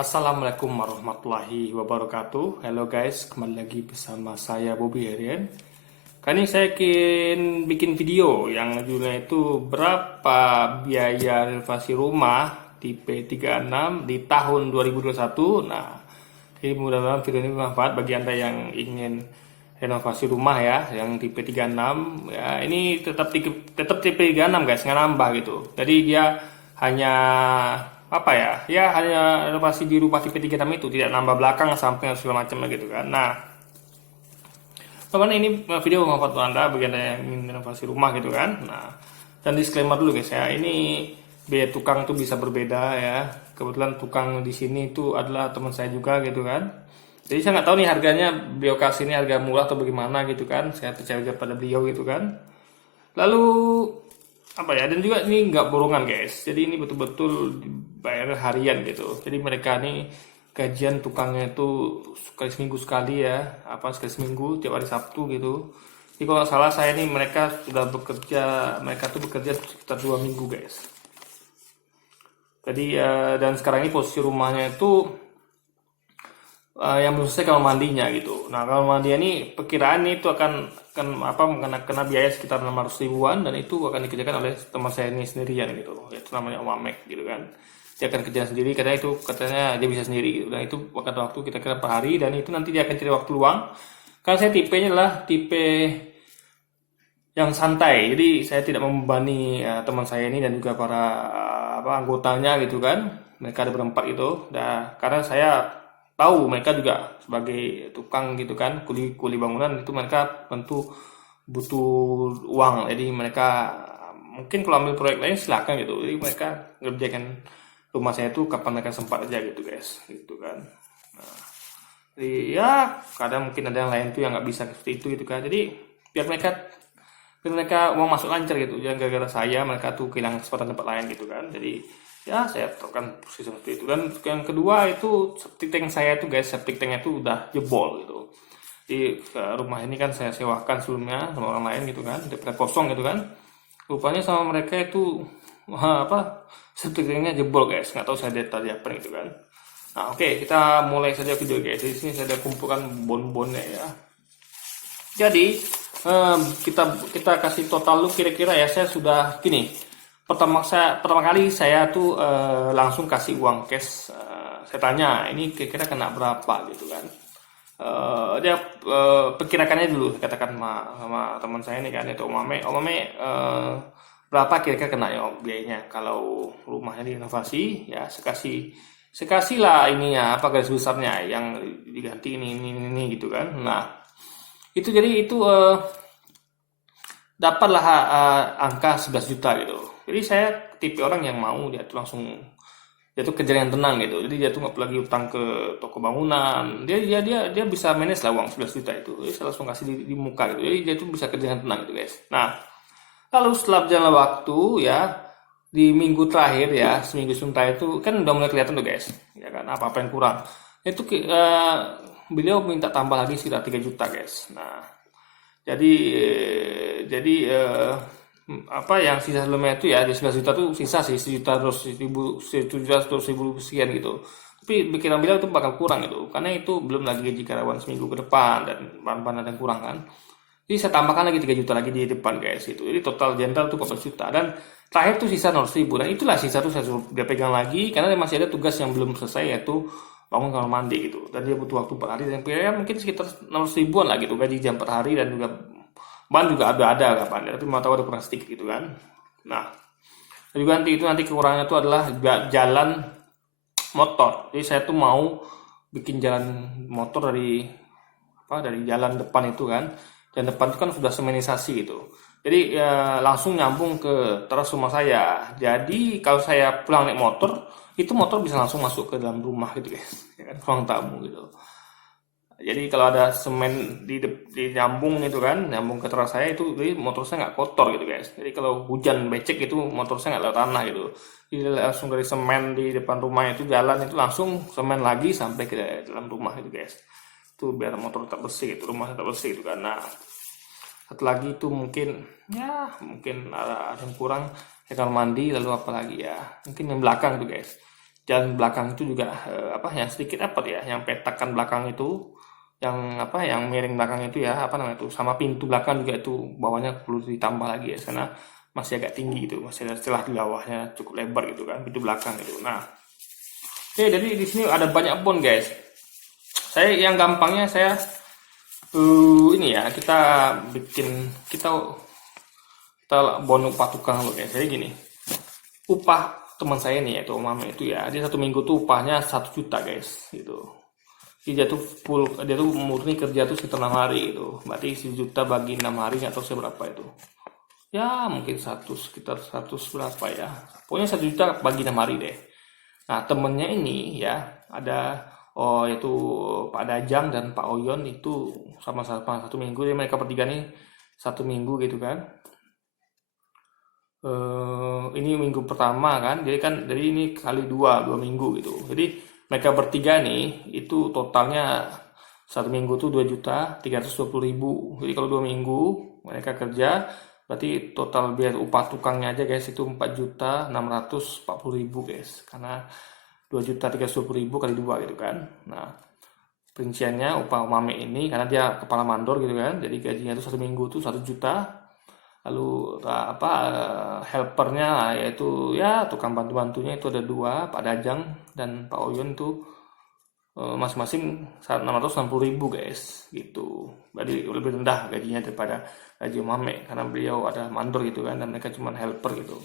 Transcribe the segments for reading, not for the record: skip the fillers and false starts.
Assalamualaikum warahmatullahi wabarakatuh. Halo guys, kembali lagi bersama saya Bobby Herian. Kali ini saya bikin video yang judulnya itu berapa biaya renovasi rumah tipe 36 di tahun 2021. Nah, ini mudah-mudahan video ini bermanfaat bagi Anda yang ingin renovasi rumah ya, yang tipe 36 ya. Ini tetap tipe 36 guys, nggak nambah gitu. Jadi dia hanya apa ya? Ya hanya renovasi di rumah tipe 36 itu, tidak nambah belakang samping segala macam gitu kan. Nah, teman ini video bermanfaat untuk Anda bagi Anda yang ingin renovasi rumah gitu kan. Nah, dan disclaimer dulu guys ya, ini biaya tukang tuh bisa berbeda ya. Kebetulan tukang di sini itu adalah teman saya juga gitu kan. Jadi saya nggak tahu nih harganya beliau kasih ini harga murah atau bagaimana gitu kan. Saya percaya pada beliau gitu kan. Lalu apa ya, dan juga ini nggak borongan guys, jadi ini betul-betul dibayar harian gitu. Jadi mereka nih gajian tukangnya itu sekali seminggu sekali ya, sekali seminggu tiap hari Sabtu gitu. Jadi kalau nggak salah saya nih mereka tuh bekerja sekitar 2 minggu guys. Jadi dan sekarang ini posisi rumahnya itu yang belum selesai kamar mandinya gitu. Nah, kamar mandinya ini perkiraan itu akan kena biaya sekitar 600 ribuan, dan itu akan dikerjakan oleh teman saya ini sendirian gitu. Itu namanya Om Amek gitu kan. Dia akan kerja sendiri karena itu katanya dia bisa sendiri gitu. Dan itu akan waktu kita kira per hari, dan itu nanti dia akan cari waktu luang. Karena saya tipenya adalah tipe yang santai. Jadi saya tidak membebani teman saya ini dan juga para anggotanya gitu kan. Mereka ada berempat gitu. Nah, karena saya tahu mereka juga sebagai tukang gitu kan, kuli bangunan itu mereka tentu butuh uang. Jadi mereka mungkin kalau ambil proyek lain silakan gitu. Jadi mereka ngerjakan rumah saya itu kapan mereka sempat aja gitu guys, gitu kan. Nah, jadi ya kadang mungkin ada yang lain tuh yang nggak bisa seperti itu gitu kan. Jadi biar mereka mau masuk lancar gitu, jangan gara-gara saya mereka tuh kehilangan kesempatan tempat lain gitu kan. Jadi ya saya terapkan posisi seperti itu. Dan yang kedua itu septic tank saya tuh guys, septic tanknya tuh udah jebol gitu. Di rumah ini kan saya sewakan sebelumnya sama orang lain gitu kan, daripada kosong gitu kan. Rupanya sama mereka itu septic tanknya jebol guys, nggak tahu saya data apa gitu kan. Nah oke, kita mulai saja video guys. Di sini saya udah kumpulkan bon-bonnya ya. Jadi kita kasih total lu kira-kira ya. Saya sudah gini, pertama kali saya tuh langsung kasih uang cash. Saya tanya ini kira-kira kena berapa gitu kan. Dia perkirakannya dulu, katakan sama teman saya ini kan, itu Om Mame, berapa kira-kira kena ya biayanya kalau rumahnya direnovasi ya. Sekasih lah ininya garis besarnya yang diganti ini gitu kan. Nah itu jadi itu dapatlah angka 11 juta gitu. Jadi saya tipe orang yang mau dia tuh langsung, dia tuh kerja yang tenang gitu. Jadi dia tuh nggak perlu lagi utang ke toko bangunan. Dia bisa manage lah uang 11 juta itu. Jadi saya langsung kasih di muka gitu. Jadi dia tuh bisa kerja yang tenang gitu guys. Nah lalu setelah berjalan waktu ya, di minggu terakhir ya, seminggu sebentar itu kan udah mulai kelihatan tuh guys, ya kan apa-apa yang kurang. Itu beliau minta tambah lagi sekitar 3 juta guys. Nah jadi apa yang sisa sebelumnya itu ya di 11 juta tuh sisa sih 1 juta 200 ribu sekian gitu. Tapi pikiran beliau itu bakal kurang gitu, karena itu belum lagi gaji karyawan seminggu ke depan dan bahan-bahan ada yang kurang kan. Jadi saya tambahkan lagi 3 juta lagi di depan guys itu. Jadi total jenderal tuh 14 juta, dan terakhir tuh sisa 100 ribu. Dan itulah sisa tuh saya suruh dia pegang lagi karena masih ada tugas yang belum selesai, yaitu bangun kamar mandi gitu. Dan dia butuh waktu per hari, dan ya mungkin sekitar 600 ribuan lah gitu gaji jam per hari, dan juga ban juga ada kapan, tapi mau tahu ada kurang sedikit gitu kan. Nah juga nanti kekurangannya itu adalah jalan motor. Jadi saya tuh mau bikin jalan motor dari jalan depan itu kan. Dan depan itu kan sudah semenisasi gitu. Jadi ya langsung nyambung ke teras rumah saya. Jadi kalau saya pulang naik motor, itu motor bisa langsung masuk ke dalam rumah gitu guys, ya kan, ruang tamu gitu. Jadi kalau ada semen di nyambung gitu kan, nyambung ke teras saya itu, jadi motor saya nggak kotor gitu guys. Jadi kalau hujan becek itu motor saya nggak lewat tanah gitu. Jadi langsung dari semen di depan rumah itu, jalan itu langsung semen lagi sampai ke dalam rumah itu guys. Itu biar motor tetap bersih gitu, rumah tetap bersih itu. Karena satu lagi itu mungkin ada yang kurang, ya kamar mandi, lalu apa lagi ya, mungkin yang belakang tuh guys. jalan belakang itu juga yang sedikit apa ya, yang petakan belakang itu, yang miring belakang itu ya, itu, sama pintu belakang juga itu bawahnya perlu ditambah lagi ya, karena masih agak tinggi gitu, masih ada celah di bawahnya cukup lebar gitu kan, pintu belakang itu. Nah, oke, jadi di sini ada banyak bon guys. Saya yang gampangnya saya ini ya, kita bon upah tukang loh guys. Jadi gini, upah teman saya nih yaitu Mama itu ya, dia 1 minggu tuh upahnya 1 juta guys gitu. Dia tuh murni kerja tuh sekitar 6 hari gitu. Berarti 1 juta bagi 6 hari atau seberapa itu? Ya mungkin sekitar 100 berapa ya. Pokoknya 1 juta bagi 6 hari deh. Nah temennya ini ya ada yaitu Pak Dajang dan Pak Oyon itu sama-sama 1 minggu. Jadi mereka bertiga nih 1 minggu gitu kan. Ini minggu pertama kan, jadi ini kali 2 minggu gitu. Jadi mereka bertiga nih itu totalnya 1 minggu tuh 2.320.000. Jadi kalau 2 minggu mereka kerja, berarti total biaya upah tukangnya aja guys itu 4.640.000 guys, karena 2.320.000 kali 2 gitu kan. Nah perinciannya upah Mame ini karena dia kepala mandor gitu kan, jadi gajinya tuh 1 minggu tuh 1 juta. Lalu helpernya yaitu ya tukang bantu-bantunya itu ada 2, Pak Dajang dan Pak Oyon tuh masing-masing 660.000 guys gitu. Jadi lebih rendah gajinya daripada gaji Mame karena beliau ada mandor gitu kan, dan mereka cuma helper gitu.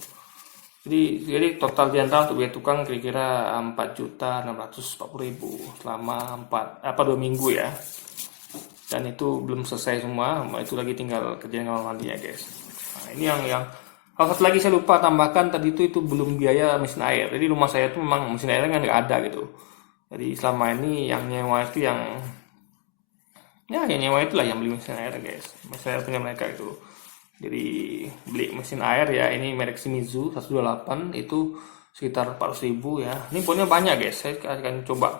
Jadi total jenderal untuk biaya tukang kira-kira 4.640.000 selama 2 minggu ya. Dan itu belum selesai semua, itu lagi tinggal kerjaan kamar mandinya guys. Nah, ini yang satu lagi saya lupa tambahkan tadi itu belum biaya mesin air. Jadi rumah saya itu memang mesin airnya kan nggak ada gitu. Jadi selama ini yang nyewa itu yang nyewa itulah yang beli mesin air guys. Mesin air punya mereka itu. Jadi beli mesin air ya, ini merek Shimizu 128 itu sekitar 400.000 ya. Ini ponnya banyak guys. Saya akan coba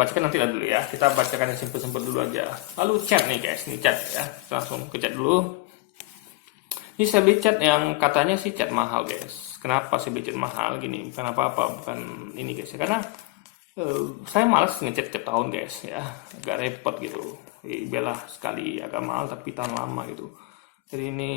bacakan nanti lah dulu ya. Kita bacakan yang simpel-simpel dulu aja. Lalu cat nih guys, ini cat ya. Kita langsung ke cat dulu. Ini saya beli cat yang katanya sih cat mahal guys. Kenapa saya beli cat mahal gini? Bukan apa-apa, bukan ini guys. Karena saya malas ngecat tiap tahun guys ya. Agak repot gitu. Bela sekali agak mahal tapi tahan lama gitu. Jadi ini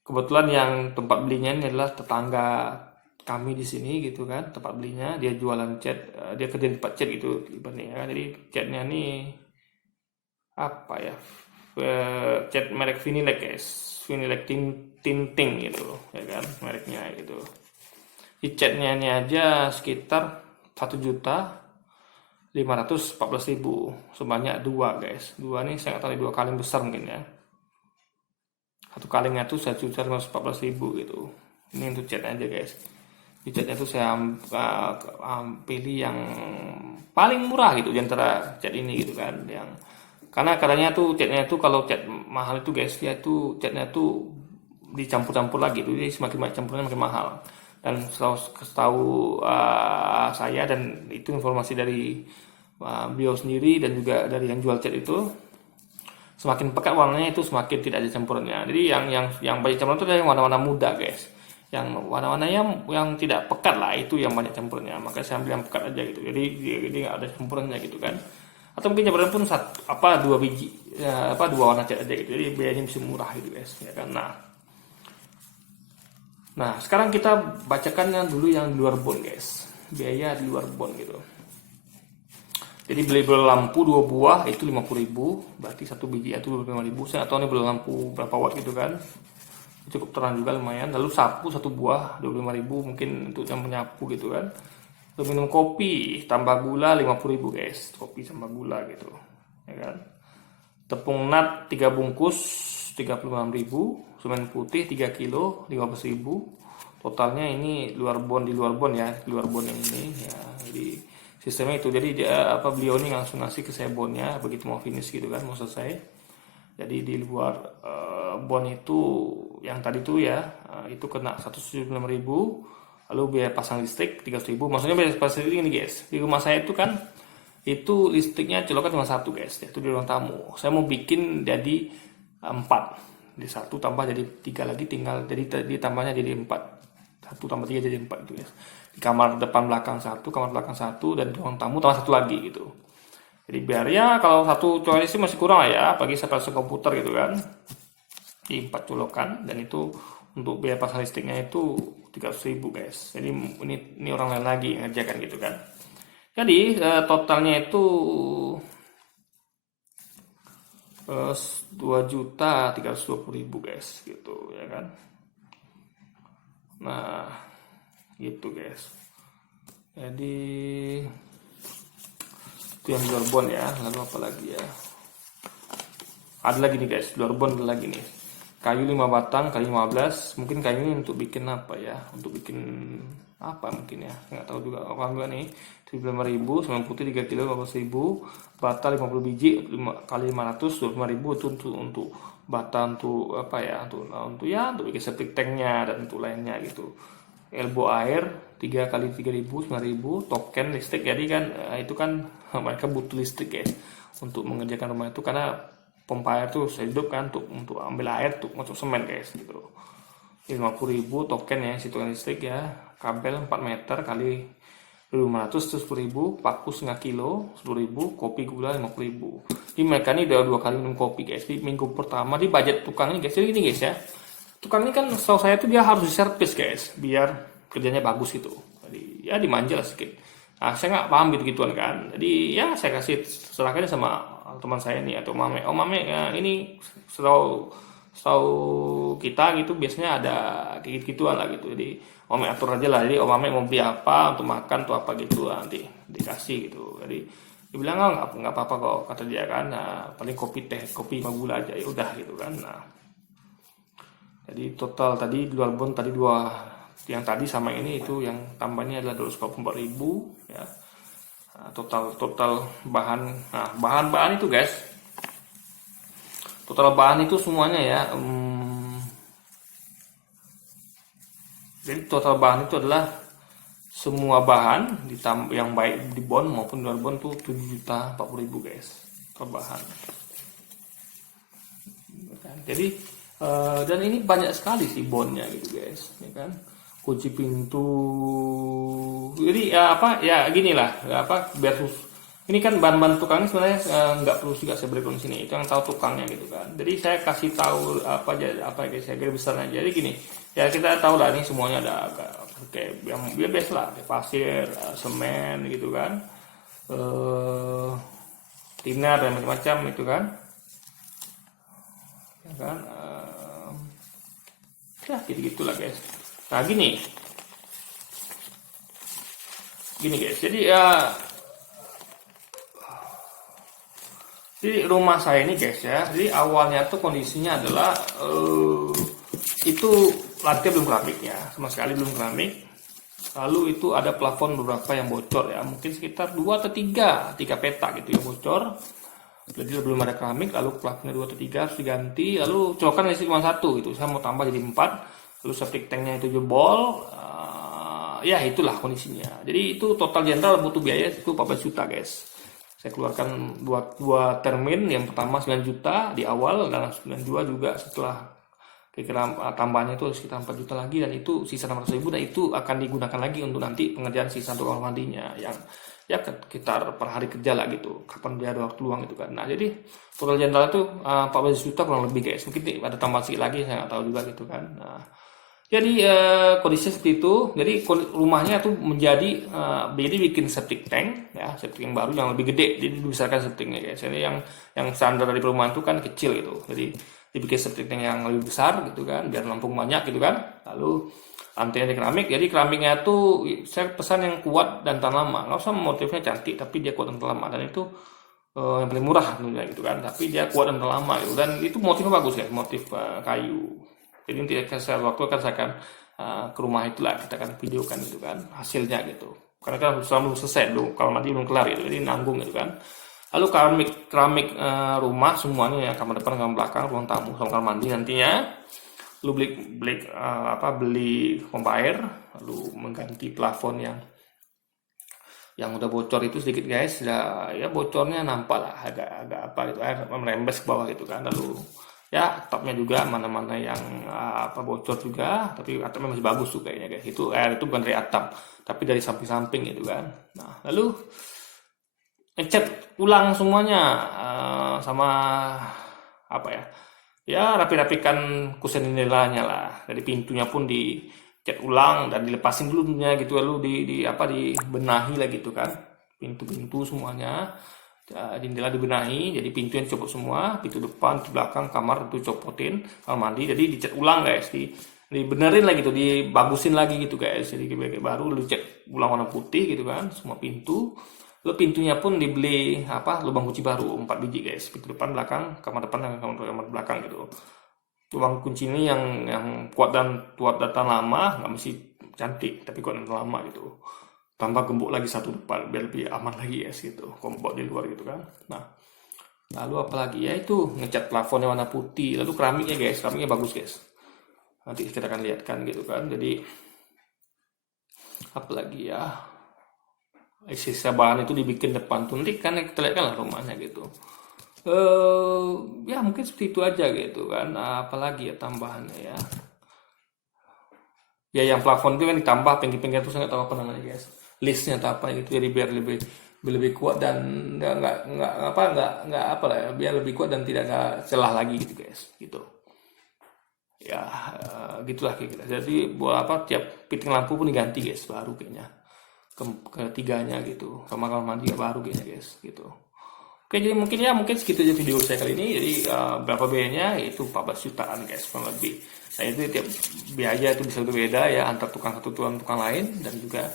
kebetulan yang tempat belinya ini adalah tetangga kami di sini gitu kan, tempat belinya. Dia jualan cat, dia kerja di tempat cat gitu ibaratnya ya. Jadi catnya ini apa ya, cat merek Vinylek guys, Vinylek Tinting gitu ya kan mereknya gitu. Di catnya ini aja sekitar 1.514.000 sebanyak 2 guys. 2 nih saya nggak tahu 2 kaleng besar mungkin ya. Satu kalengnya tuh 1.514.000 gitu. Ini untuk catnya aja guys. Di catnya tuh saya pilih yang paling murah gitu di antara cat ini gitu kan, yang karena katanya tuh catnya tuh kalau cat mahal itu guys, dia tuh catnya tuh dicampur-campur lagi tuh, jadi semakin banyak campurnya makin mahal. Dan setahu saya, dan itu informasi dari beliau sendiri dan juga dari yang jual cat itu, semakin pekat warnanya itu semakin tidak ada campurannya. Jadi yang banyak campuran itu adalah yang warna-warna muda guys. Yang warna-warna yang tidak pekat lah itu yang banyak campurannya. Makanya saya ambil yang pekat aja gitu. Jadi nggak ada campurannya gitu kan. Atau mungkin campuran pun 2 biji, 2 warna cat aja gitu. Jadi biayanya bisa murah gitu guys ya kan. Nah sekarang kita bacakan yang dulu yang di luar bon guys, biaya di luar bon gitu. Jadi beli bola lampu 2 buah itu 50.000, berarti 1 biji itu 25.000. Saya nggak tahu nih bola lampu berapa watt gitu kan, cukup terang juga lumayan. Lalu sapu 1 buah 25.000 mungkin untuk yang menyapu gitu kan. Lalu minum kopi tambah gula 50.000 guys, kopi tambah gula gitu ya kan. Tepung nat 3 bungkus 36.000, semen putih 3 kilo 15.000. Totalnya ini di luar bon ya, di luar bon yang ini ya. Jadi sistemnya itu, jadi dia beliau ini langsung ngasih ke saya bonnya begitu mau finish gitu kan, mau selesai. Jadi di luar bon itu yang tadi tuh ya, itu kena 176.000. Lalu biaya pasang listrik 300.000. Maksudnya biaya pasang listrik ini guys, di rumah saya itu kan itu listriknya colokan cuma 1 guys, yaitu di ruang tamu. Saya mau bikin jadi 4, di 1 tambah jadi 3 lagi, tinggal jadi tambahnya jadi 4. 1 tambah 3 jadi 4 gitu guys. Di kamar depan belakang 1, kamar belakang 1, dan ruang tamu tambah 1 lagi gitu. Jadi biar ya kalau 1 colokan sih masih kurang lah ya, apalagi seperti komputer gitu kan. Di 4 colokan, dan itu untuk biaya pasang listriknya itu 300.000 guys. Jadi ini orang lain lagi yang ngerjakan gitu kan. Jadi totalnya itu 2.320.000 guys gitu ya kan. Nah gitu guys. Jadi itu yang luar bond ya. Lalu apa lagi ya, ada lagi nih guys, luar bond ada lagi nih, kayu 5 batang kali 15. Mungkin kayu ini untuk bikin apa ya, untuk bikin apa mungkin ya, nggak tahu juga. Kalau enggak nih 75.000, semen putih 3 kilo 15.000, bata 50 biji 5 kali 500 25.000. Itu untuk bata, untuk apa ya, untuk bikin septic tanknya dan untuk lainnya gitu. Elbow air 3 kali 3.000 9.000. Token listrik, jadi kan itu kan mereka butuh listrik ya untuk mengerjakan rumah itu, karena pompa air tuh hidup kan untuk ambil air untuk masuk semen guys gitu. 50.000 token ya, situ listrik ya. Kabel 4 meter kali 500 itu 10.000. Paku setengah kilo 10.000. Kopi gula 50.000. Jadi mereka ini udah 2 kali minum kopi guys. Di minggu pertama di budget tukang ini guys. Jadi gini guys ya, tukang ini kan setahu saya tuh dia harus diservis guys biar kerjanya bagus gitu. Jadi ya dimanja lah sedikit. Nah saya nggak paham gitu-gituan kan. Jadi ya saya kasih serahkan sama teman saya ini atau Mame. Oh Mame, ya, ini setahu kita gitu biasanya ada gitu-gituan lah gitu. Jadi Mame atur aja lah. Jadi Mame mau beli apa untuk makan tuh apa gitu nanti dikasih gitu. Jadi dibilang nggak apa-apa kok kata dia kan. Nah, paling kopi 5 gula aja ya udah gitu kan. Nah, jadi total tadi luar bond tadi 2 yang tadi sama ini itu yang tambahnya adalah 244.000 ya. Nah, total bahan. Nah, bahan-bahan itu guys. Total bahan itu semuanya ya. Jadi total bahan itu adalah semua bahan yang baik di bond maupun luar bond tuh 7.040.000 guys. Total bahan. Jadi dan ini banyak sekali sih bondnya gitu guys, ya kan. Kunci pintu. Jadi ya apa ya gini lah, apa biar ini kan bahan-bahan tukangnya sebenarnya nggak perlu juga saya berikan di sini, itu yang tahu tukangnya gitu kan. Jadi saya kasih tahu apa guys, saya kira besarnya. Jadi gini ya, kita tahu lah ini semuanya ada kayak yang biasa lah, kayak pasir, semen gitu kan, tinar dan macam-macam itu kan, ya kan. Ya gitu-gitulah guys. Nah gini guys, jadi rumah saya ini guys ya, jadi awalnya tuh kondisinya adalah itu lantai belum keramik ya, sama sekali belum keramik. Lalu itu ada plafon beberapa yang bocor ya, mungkin sekitar 2 atau 3 petak gitu yang bocor. Jadi belum ada keramik, lalu plafonnya 2 atau 3 harus diganti. Lalu colokan listrik cuma 1 gitu, saya mau tambah jadi 4. Lalu septic tanknya itu jebol. Ya itulah kondisinya. Jadi itu total general butuh biaya itu 14 juta guys. Saya keluarkan dua termin, yang pertama 9 juta di awal dan 92 juga setelah kira-kira tambahannya itu sekitar 4 juta lagi, dan itu sisa 600.000, dan itu akan digunakan lagi untuk nanti pengerjaan sisa untuk kamar mandinya yang ya sekitar per hari kerja lah gitu, kapan dia ada waktu luang gitu kan. Nah jadi total general itu 14 juta kurang lebih guys, mungkin ada tambahan sedikit lagi saya nggak tahu juga gitu kan. Nah jadi kondisi seperti itu. Jadi rumahnya tuh menjadi jadi bikin septic tank ya, septic yang baru yang lebih gede, jadi dibesarkan septicnya guys. Jadi yang standar dari perumahan itu kan kecil gitu, jadi dibikin septic tank yang lebih besar gitu kan, biar nampung banyak gitu kan. Lalu lantainya di keramik, jadi keramiknya tuh saya pesan yang kuat dan tahan lama. Nggak usah motifnya cantik, tapi dia kuat dan tahan lama, dan itu yang paling murah tentunya gitu kan, tapi dia kuat dan tahan lama gitu. Dan itu motifnya bagus ya, motif kayu. Jadi nanti saya akan ke rumah itulah, kita akan videokan gitu kan hasilnya gitu, karena kan belum selesai dulu, kalau mandi belum kelar gitu, jadi nanggung gitu kan. Lalu keramik rumah semuanya ya, kamar depan, kamar belakang, ruang tamu sama kamar mandi nantinya. Lalu beli pompa air, lalu mengganti plafon yang udah bocor itu sedikit guys. Ya bocornya nampak lah, agak apa gitu, air merembes ke bawah gitu kan. Lalu Ya, atapnya juga mana-mana yang apa bocor juga, tapi atapnya masih bagus tuh kayaknya guys. Itu bukan dari atap, tapi dari samping-samping gitu kan. Nah, lalu ngecat ulang semuanya, sama apa ya? Ya, rapi-rapikan kusen jendelanya lah. Dari pintunya pun dicat ulang dan dilepasin dulu gitu, lalu di apa dibenahi lah gitu kan. Pintu-pintu semuanya, jendela dibenahi, jadi pintunya dicopot semua, pintu depan, pintu belakang, kamar itu copotin, kamar mandi, jadi dicat ulang guys, dibenerin lagi gitu, dibagusin lagi gitu guys, jadi kayak baru lu cat ulang warna putih gitu kan, semua pintu. Lalu pintunya pun dibeli apa lubang kunci baru 4 biji guys, pintu depan, belakang, kamar depan dan kamar belakang gitu. Lubang kunci ini yang kuat dan tahan lama, nggak mesti cantik tapi kuat dan tahan lama gitu. Tambah gembok lagi satu depan biar lebih aman lagi guys gitu, kompor di luar gitu kan. Nah, lalu apalagi ya, itu ngecat plafonnya warna putih, lalu keramiknya guys, keramiknya bagus guys, nanti kita akan lihat kan gitu kan. Jadi apalagi ya, sisa bahan itu dibikin depan tuh, nanti kan kita lihat kan lah rumahnya gitu. Ya mungkin seperti itu aja gitu kan. Apalagi ya tambahannya ya, ya yang plafon itu kan ditambah pinggir-pinggir tuh, saya nggak tahu apa namanya guys, listnya atau apa gitu, jadi biar lebih kuat dan nggak apa lah ya, biar lebih kuat dan tidak ada celah lagi gitu guys gitu ya. Gitulah kira-kira. Jadi buat apa, tiap fitting lampu pun diganti guys, baru kayaknya ketiganya gitu, sama kamar mandi baru kayaknya guys gitu. Oke, jadi mungkin segitu aja video saya kali ini. Jadi berapa biayanya, itu 14 jutaan guys kurang lebih. Nah, itu tiap biaya itu bisa berbeda ya antar tukang satu tukang lain, dan juga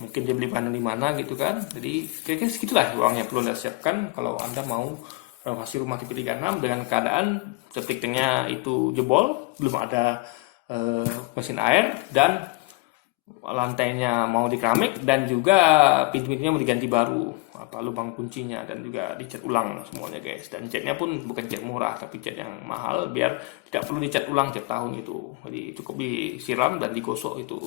mungkin dia beli bahan di mana gitu kan. Jadi kira-kira segitulah uangnya perlu Anda siapkan kalau Anda mau renovasi rumah tipe 36 dengan keadaan septic-nya itu jebol, belum ada mesin air, dan lantainya mau di keramik, dan juga pintu-pintunya mau diganti baru, apa lubang kuncinya, dan juga dicat ulang semuanya guys. Dan catnya pun bukan cat murah tapi cat yang mahal, biar tidak perlu dicat ulang tiap tahun itu. Jadi cukup disiram dan digosok itu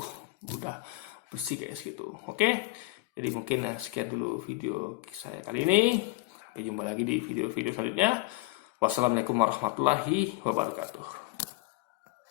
udah bersih guys gitu. Oke, jadi mungkin sekian dulu video saya kali ini. Sampai jumpa lagi di video-video selanjutnya. Wassalamualaikum warahmatullahi wabarakatuh.